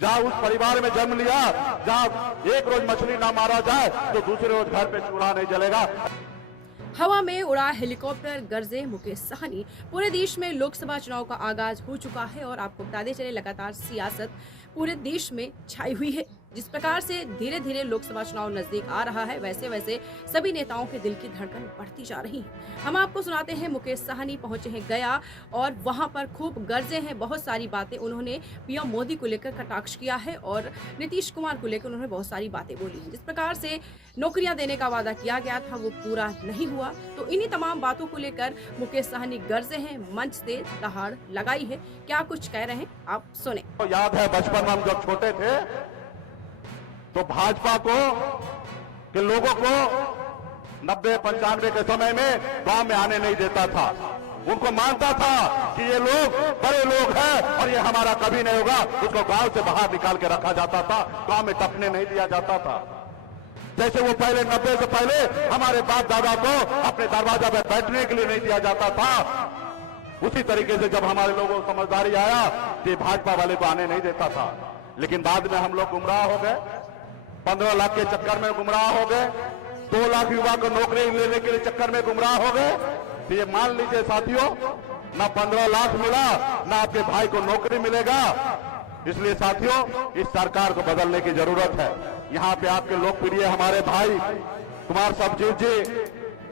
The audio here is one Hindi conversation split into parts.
जहाँ उस परिवार में जन्म लिया, जहाँ एक रोज मछली ना मारा जाए तो दूसरे रोज घर पे चूल्हा नहीं जलेगा। हवा में उड़ा हेलीकॉप्टर, गरजे मुकेश साहनी। पूरे देश में लोकसभा चुनाव का आगाज हो चुका है और आपको बताते चले लगातार सियासत पूरे देश में छाई हुई है। जिस प्रकार से धीरे धीरे लोकसभा चुनाव नजदीक आ रहा है, वैसे वैसे सभी नेताओं के दिल की धड़कन बढ़ती जा रही है। हम आपको सुनाते हैं, मुकेश साहनी पहुंचे हैं गया और वहां पर खूब गरजे हैं। बहुत सारी बातें उन्होंने पीएम मोदी को लेकर कटाक्ष किया है और नीतीश कुमार को लेकर उन्होंने बहुत सारी बातें बोली हैं। जिस प्रकार से नौकरियां देने का वादा किया गया था वो पूरा नहीं हुआ, तो इन्हीं तमाम बातों को लेकर मुकेश साहनी गरजे हैं, मंच से दहाड़ लगाई है। क्या कुछ कह रहे हैं आप सुने। तो याद है बचपन में हम जब छोटे थे तो भाजपा को के लोगों को 90-95 के समय में गांव में आने नहीं देता था। उनको मानता था कि ये लोग बड़े लोग हैं और ये हमारा कभी नहीं होगा। उसको गांव से बाहर निकाल के रखा जाता था, गांव में टपने नहीं दिया जाता था। जैसे वो पहले 90 से पहले हमारे बाप दादा को अपने दरवाजा पे बैठने के लिए नहीं दिया जाता था, उसी तरीके से जब हमारे लोगों को समझदारी आया तो भाजपा वाले को आने नहीं देता था। लेकिन बाद में हम लोग गुमराह हो गए, 15 लाख के चक्कर में गुमराह हो गए, 2 लाख युवा को नौकरी लेने के लिए चक्कर में गुमराह हो गए। तो ये मान लीजिए साथियों, ना 15 लाख मिला, ना आपके भाई को नौकरी मिलेगा। इसलिए साथियों, इस सरकार को बदलने की जरूरत है। यहाँ पे आपके लोकप्रिय हमारे भाई कुमार सब्जीत जी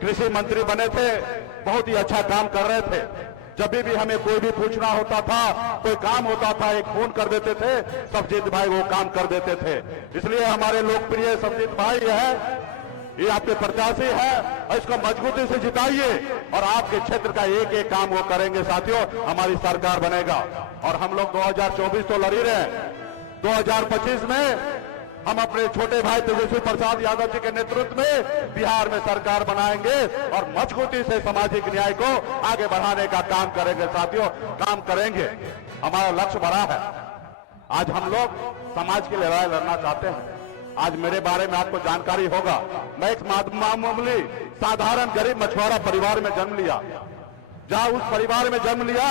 कृषि मंत्री बने थे, बहुत ही अच्छा काम कर रहे थे। जब भी हमें कोई भी पूछना होता था, कोई काम होता था, एक फोन कर देते थे, सब्जीत भाई वो काम कर देते थे। इसलिए हमारे लोकप्रिय सब्जीत भाई है, ये आपके प्रत्याशी है और इसको मजबूती से जिताइए और आपके क्षेत्र का एक एक काम वो करेंगे साथियों, हमारी सरकार बनेगा। और हम लोग 2024 तो लड़ ही रहे हैं, 2025 में हम अपने छोटे भाई तेजस्वी प्रसाद यादव जी के नेतृत्व में बिहार में सरकार बनाएंगे और मजबूती से सामाजिक न्याय को आगे बढ़ाने का काम करेंगे साथियों, काम करेंगे। हमारा लक्ष्य बड़ा है। आज हम लोग समाज की लड़ाई लड़ना चाहते हैं। आज मेरे बारे में आपको जानकारी होगा, मैं एक मामूली साधारण गरीब मछुआरा परिवार में जन्म लिया। जहाँ उस परिवार में जन्म लिया,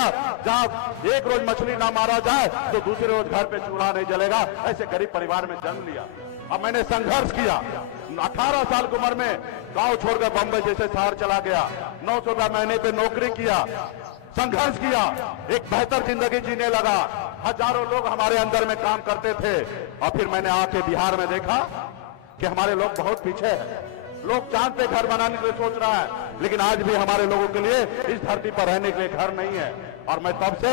जहाँ एक रोज मछली ना मारा जाए तो दूसरे रोज घर पे चूल्हा नहीं जलेगा, ऐसे गरीब परिवार में जन्म लिया। अब मैंने संघर्ष किया, 18 साल की उम्र में गांव छोड़कर बंबई जैसे शहर चला गया, 900 रुपया महीने पे नौकरी किया, संघर्ष किया, एक बेहतर जिंदगी जीने लगा। हजारों लोग हमारे अंदर में काम करते थे और फिर मैंने आके बिहार में देखा कि हमारे लोग बहुत पीछे हैं। लोग चांद पे घर बनाने के लिए सोच रहा है, लेकिन आज भी हमारे लोगों के लिए इस धरती पर रहने के लिए घर नहीं है। और मैं तब से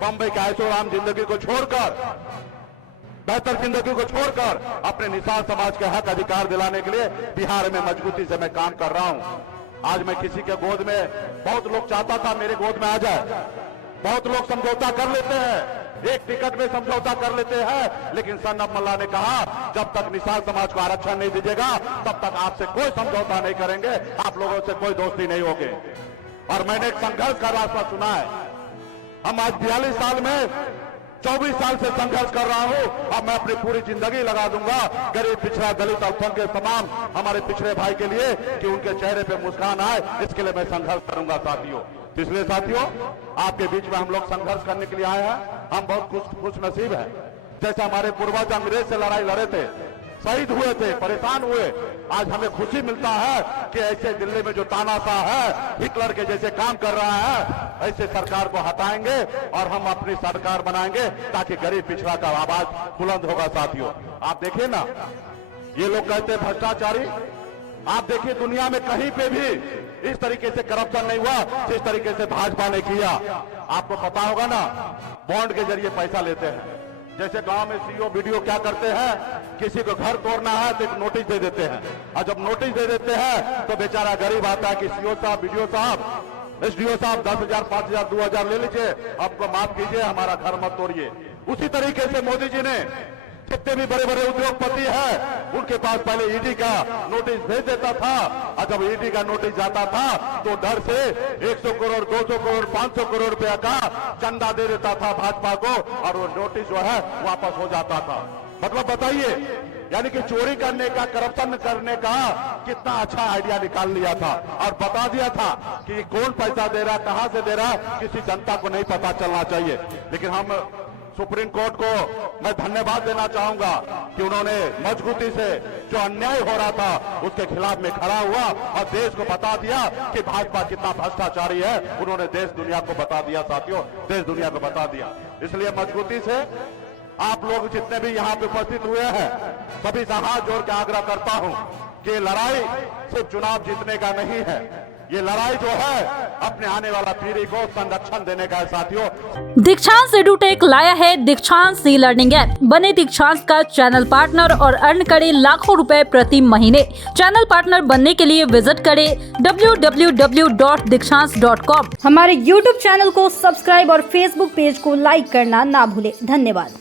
बंबई के ऐशोआराम जिंदगी को छोड़कर, बेहतर जिंदगी को छोड़कर अपने निषाद समाज के हक अधिकार दिलाने के लिए बिहार में मजबूती से मैं काम कर रहा हूं। आज मैं किसी के गोद में, बहुत लोग चाहता था मेरे गोद में आ जाए, बहुत लोग समझौता कर लेते हैं, एक टिकट में समझौता कर लेते हैं, लेकिन सन्नब मल्ला ने कहा जब तक निषाद समाज को आरक्षण नहीं दीजिएगा तब तक आपसे कोई समझौता नहीं करेंगे, आप लोगों से कोई दोस्ती नहीं होगी। और मैंने एक संघर्ष का रास्ता चुना है। हम आज 42 साल में 24 साल से संघर्ष कर रहा हूं। अब मैं अपनी पूरी जिंदगी लगा दूंगा गरीब, पिछड़ा, दलित, अल्पसंख्यक के तमाम हमारे पिछड़े भाई के लिए कि उनके चेहरे पे मुस्कान आए, इसके लिए मैं संघर्ष करूंगा साथियों। इसलिए साथियों, आपके बीच में हम लोग संघर्ष करने के लिए आए हैं। हम बहुत खुश नसीब है। जैसे हमारे पूर्वज अंग्रेज से लड़ाई लड़े थे, शहीद हुए थे, परेशान हुए, आज हमें खुशी मिलता है कि ऐसे दिल्ली में जो तानाशाह है, हिटलर के जैसे काम कर रहा है, ऐसे सरकार को हटाएंगे और हम अपनी सरकार बनाएंगे ताकि गरीब पिछड़ा का आवाज बुलंद होगा साथियों। आप देखिए ना, ये लोग कहते हैं भ्रष्टाचारी, आप देखिए दुनिया में कहीं पे भी इस तरीके से करप्शन नहीं हुआ जिस तरीके से भाजपा ने किया। आपको पता होगा ना, बॉन्ड के जरिए पैसा लेते हैं। जैसे गांव में सीओ बीडीओ क्या करते हैं, किसी को घर तोड़ना है तो एक नोटिस दे देते हैं, और जब नोटिस दे देते हैं तो बेचारा गरीब आता है कि सीओ साहब, बीडीओ साहब, एसडीओ साहब 10,000, 5,000, 2,000 ले लीजिए, आपको माफ कीजिए, हमारा घर मत तोड़िए। उसी तरीके से मोदी जी ने जितने भी बड़े बड़े उद्योगपति हैं उनके पास पहले ईडी का नोटिस भेज देता था, और जब ईडी का नोटिस जाता था तो डर से 100 करोड़, 200 करोड़, 500 करोड़ रुपया का चंदा दे देता था भाजपा को, और वो नोटिस जो है वापस हो जाता था। मतलब बताइए, यानी कि चोरी करने का, करप्शन करने का कितना अच्छा आइडिया निकाल लिया था और बता दिया था कि कौन पैसा दे रहा, कहां से दे रहा, किसी जनता को नहीं पता चलना चाहिए। लेकिन हम सुप्रीम कोर्ट को मैं धन्यवाद देना चाहूंगा कि उन्होंने मजबूती से जो अन्याय हो रहा था उसके खिलाफ में खड़ा हुआ और देश को बता दिया कि भाजपा कितना भ्रष्टाचारी है। उन्होंने देश दुनिया को बता दिया साथियों, देश दुनिया को बता दिया। इसलिए मजबूती से आप लोग जितने भी यहाँ पे उपस्थित हुए हैं सभी से हाथ जोड़ के आग्रह करता हूं कि लड़ाई सिर्फ चुनाव जीतने का नहीं है, ये लड़ाई जो है अपने आने वाला पीढ़ी को संरक्षण देने का है साथियों। दीक्षांत एडुटेक लाया है दीक्षांत ई लर्निंग ऐप। बने दीक्षांत का चैनल पार्टनर और अर्न करें लाखों रुपए प्रति महीने। चैनल पार्टनर बनने के लिए विजिट करें www.dikshans.com। हमारे YouTube चैनल को सब्सक्राइब और Facebook पेज को लाइक करना ना भूलें। धन्यवाद।